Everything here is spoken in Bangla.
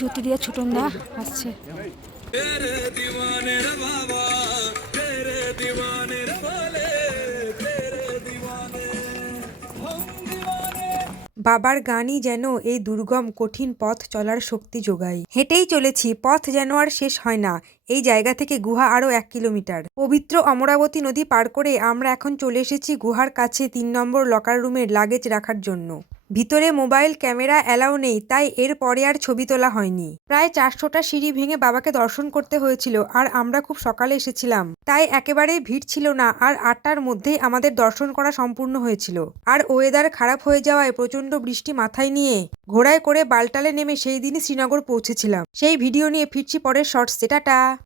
জ্যোতিরিয়া ছোটনদা আসছে। বাবার গানই যেন এই দুর্গম কঠিন পথ চলার শক্তি যোগায়। হেঁটেই চলেছি, পথ যেন আর শেষ হয় না। এই জায়গা থেকে গুহা আরো 1 কিলোমিটার। পবিত্র অমরাবতী নদী পার করে আমরা এখন চলে এসেছি গুহার কাছে 3 নম্বর লকার রুমের লাগেজ রাখার জন্য। ভিতরে মোবাইল ক্যামেরা অ্যালাউ নেই, তাই এর পরে আর ছবি তোলা হয়নি। প্রায় 400টা সিঁড়ি ভেঙে বাবাকে দর্শন করতে হয়েছিল, আর আমরা খুব সকালে এসেছিলাম, তাই একেবারেই ভিড় ছিল না। আর 8টার মধ্যেই আমাদের দর্শন করা সম্পূর্ণ হয়েছিল। আর ওয়েদার খারাপ হয়ে যাওয়ায় প্রচন্ড বৃষ্টি মাথায় নিয়ে ঘোড়ায় করে বালটালে নেমে সেই দিনই শ্রীনগর পৌঁছেছিলাম। সেই ভিডিও নিয়ে ফিরছি পরের শর্টসে। টাটা।